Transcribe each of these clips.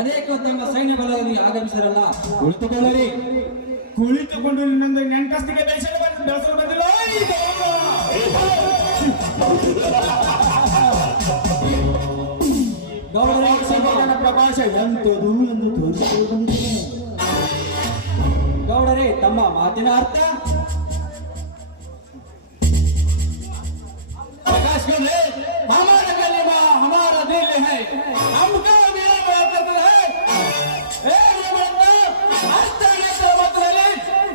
ಅದೇಕೋ ತಮ್ಮ ಸೈನ್ಯ ಬಲದಲ್ಲಿ ಆಗಮಿಸಿರಲ್ಲ. ಕುಳಿತುಕೊಳ್ಳರಿ. ಕುಳಿತುಕೊಂಡು ನಿನ್ನೊಂದು ನೆಂಟಸ್ತಿಗೆ ಬೇಸರ ಬಂದಿಲ್ಲ. ಗೌಡರ ಪ್ರಕಾಶ ಎಂತದು ಎಂದು ತೋರಿಸಿಕೊಂಡು ಬಂದಿದ್ದೇನೆ. ಗೌಡರೇ, ತಮ್ಮ ಮಾತಿನ ಅರ್ಥ? प्रकाश को ले हमारा कलिमा हमारा दिल है हमको भी करता है ए ये बंदा आस्ताने से बदले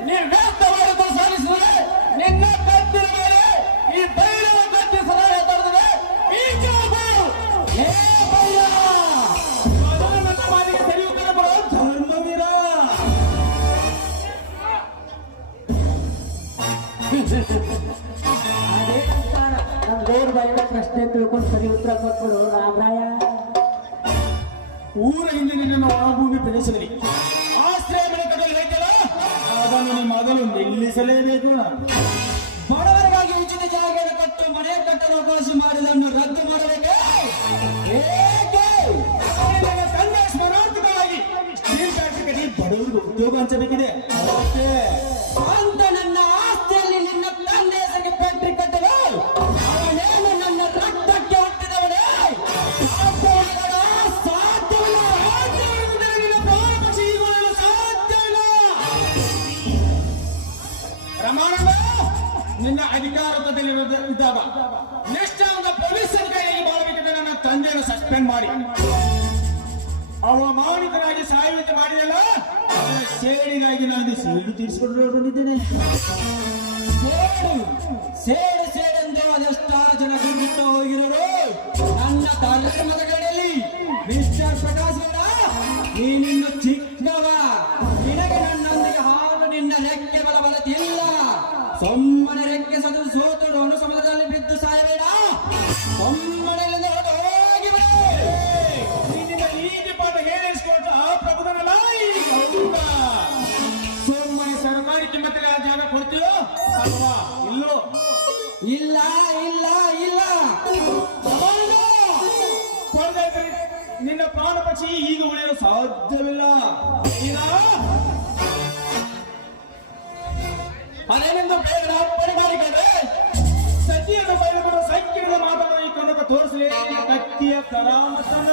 निर्व्यक्त वर्ग सालिसले निन्न कत्ತರ ಮೇಲೆ ಈ ಬೈರವ ಕತ್ತಿ ಸದಾ ಎತ್ತುತ್ತದೆ ಈಚೆಗೂ ಏ ಭಯ್ಯ ನನ್ನ ಮಾತಿಗೆ ಸರಿ ಉತ್ತರ ಕೊಡು ಧರ್ಮವೀರ. ಗೌರ್ ಬಾಯಿಯ ಪ್ರಶ್ನೆ ತಿಳ್ಕೊಂಡು ಸರಿ ಉತ್ತರ ಕೊಟ್ಬಿಡು ರಾಮರಾಯ. ಊರ ಹಿಂದೆ ನಿನ್ನ ಒಳಭೂಮಿ ಪ್ರದೇಶದಲ್ಲಿ ಆಶ್ರಯ ಮನೆ ಕಟ್ಟಲು ಐತಲ್ಲ, ಅದನ್ನು ಮೊದಲು ನಿಲ್ಲಿಸಲೇಬೇಕು. ಬಡವರಿಗಾಗಿ ಉಚಿತ ಜಾಗ ಕಟ್ಟು ಮನೆ ಕಟ್ಟಲು ಅವಕಾಶ ಮಾಡಿದನ್ನು ರದ್ದು ಮಾಡಬೇಕೆ? ಸಂಘ ಸ್ಮರಣಾರ್ಥಕವಾಗಿ ಬಡವರಿಗೆ ಉದ್ಯೋಗ ಹಂಚಬೇಕಿದೆ. ಓಕೆ. ಅಂತ ನನ್ನ ಆಸ್ತಿಯಲ್ಲಿ ನಿನ್ನ ತಂದೆ ಹೆಸರಿಗೆ ಫ್ಯಾಕ್ಟರಿ ಕಟ್ಟಲು ಅವನೇನು ನನ್ನ ರಕ್ತಕ್ಕೆ ಹುಟ್ಟಿದವನೇ? ಸಾಧ್ಯವಿಲ್ಲ, ಸಾಧ್ಯವಿಲ್ಲ. ನಿನ್ನ ಪ್ರಾಣ ಜೀವನಗಳು ಸಾಧ್ಯವಿಲ್ಲ. ರಮಾನಂದ, ನಿನ್ನ ಅಧಿಕಾರದಲ್ಲಿದ್ದಾಗ ನಿಷ್ಠಾವಂತ ಪೊಲೀಸ್ ಅಧಿಕಾರಿಯಾಗಿ ಬಾಳಬೇಕಿದ್ದ ನನ್ನ ತಂದೆಯನ್ನು ಸಸ್ಪೆಂಡ್ ಮಾಡಿ ಅವಮಾನಿತರಾಗಿ ಸಾಯುವಂತೆ ಮಾಡಿದಲ್ಲ, ಅವರ ಸೇಡಿಗಾಗಿ ನಾನು ಸೇಡು ತೀರಿಸಿಕೊಂಡು ಬಂದಿದ್ದೇನೆ. ಸೇಡು ಸೇಡೆಂದು ಅದೆಷ್ಟಾರು ಜನ ಗುಂಡಿಟ್ಟು ಹೋಗಿರೋರು ನನ್ನ ಧರ್ಮದ ಕಡೆಯಲ್ಲಿ. ಮಿಸ್ಟರ್ ಪ್ರಕಾಶ್ ಗೌಡ, ನೀನಿನ್ನು ಚಿಕ್ಕವ. ನಿನಗೆ ನನ್ನೊಂದಿಗೆ ಹಾಲು ನಿನ್ನ ರೆಕ್ಕೆ ಬಲಬಲತಿಲ್ಲ. ಸೊಮ್ಮನೆ ರೆಕ್ಕೆ ಸೋತು ರೋಣು ಸಮುದ್ರದಲ್ಲಿ ಬಿದ್ದು ಸಾಯಬೇಡ. ಸೊಮ್ಮನೆ ಹೋಗಿ ನಿನ್ನ ನೀತಿ ಪಾಠ ಹೇಳಿಸ್ಕೊಟ್ಟ ಪ್ರಭುದನಲ್ಲ ಈ ಗೌಡ. ಸೊಮ್ಮನೆ ಸರ್ಕಾರಿ ಕಿಮ್ಮತ್ತಿನ ಜಾಗ ಕೊಡ್ತೀಯೋ ಅಥವಾ ಇಲ್ಲೋ? ಇಲ್ಲ ಇಲ್ಲ ಇಲ್ಲ. ಕೊಡದಿದ್ರೆ ನಿನ್ನ ಪ್ರಾಣ ಪಕ್ಷಿ ಈಗ ಉಳಿಯಲು ಸಾಧ್ಯವಿಲ್ಲ. ಈಗ ಅದೇನೆಂದು ಬೇಗ ಅಪ್ಪಣೆ ಮಾಡಿಕೊಂಡ್ರೆ ಸತಿಯನ್ನು ಬಯಲುಕೊಂಡು ಸಂಕೀರ್ಣದ ಮಾತಾಡುವ ಈ ಕನಕ ತೋರಿಸಲೇ ಕತ್ತಿಯ ಕರಾಮತನ.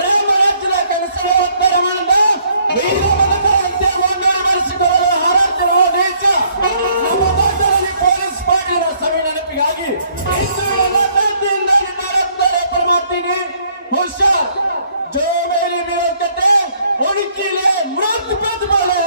ರಾಮರಾಜ್ಯದ ಕನಸನ್ನು ಹೊತ್ತ ರಮಾನಂದ ಮಾಡಿಸಿಕೊಳ್ಳಲು ಹಾರಾಡ್ತಿರುವ ದೇಶ ನಮ್ಮ ದೇಶದಲ್ಲಿ ಪೊಲೀಸ್ ಪಾರ್ಟಿಯ ಸಭೆ ನೆನಪಿಗಾಗಿ ಇಂದು ನನ್ನ ತಂದೆಯಿಂದ ನಿನ್ನ ರಕ್ತ ಮಾಡ್ತೀನಿ. ಹುಷಾರ್, ಜೋ ಮೇಲಿ ಬೀಳೋಕತ್ತೆ ಹುಡುಕಿಲೆ ಮೃತ್ ಪ್ರತಿಫಲೆ.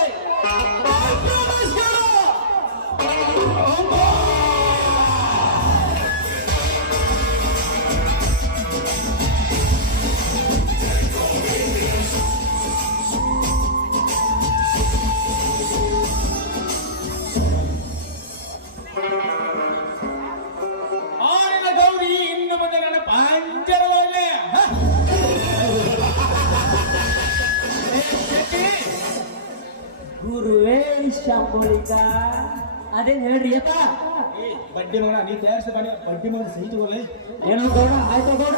ಆರಿನ ಗೌರಿ ಇನ್ನು ಮುಂದೆ ನನ್ನ ಪಂಜರದಲ್ಲೇ. ಗುರುವೇ ಶಾಂಬೋಳಿಗ ಅದೇನ್ ಹೇಳ್ರಿ ಅಪ್ಪ. ಬಡ್ಡಿ ಮಗನ ನೀ ತಯಾರಿಸಿದ ಬಡ್ಡಿ ಮಗನ ಸಹಿತ ಹೋಗಲೇ. ಏನೋ ಗೌಡ, ಆಯ್ತು ಗೌಡ.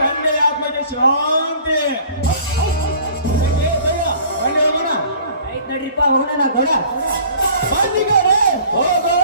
ತಂದೆ ಆತ್ಮಗೆ ಶಾಂತಿ. ಆಯ್ತು ನಡ್ರಿಪ್ಪ, ಹೋಗೋಣ ಗೌಡ. ಬಂದಿದ್ದಾರೆ ಹೋಗೋಣ.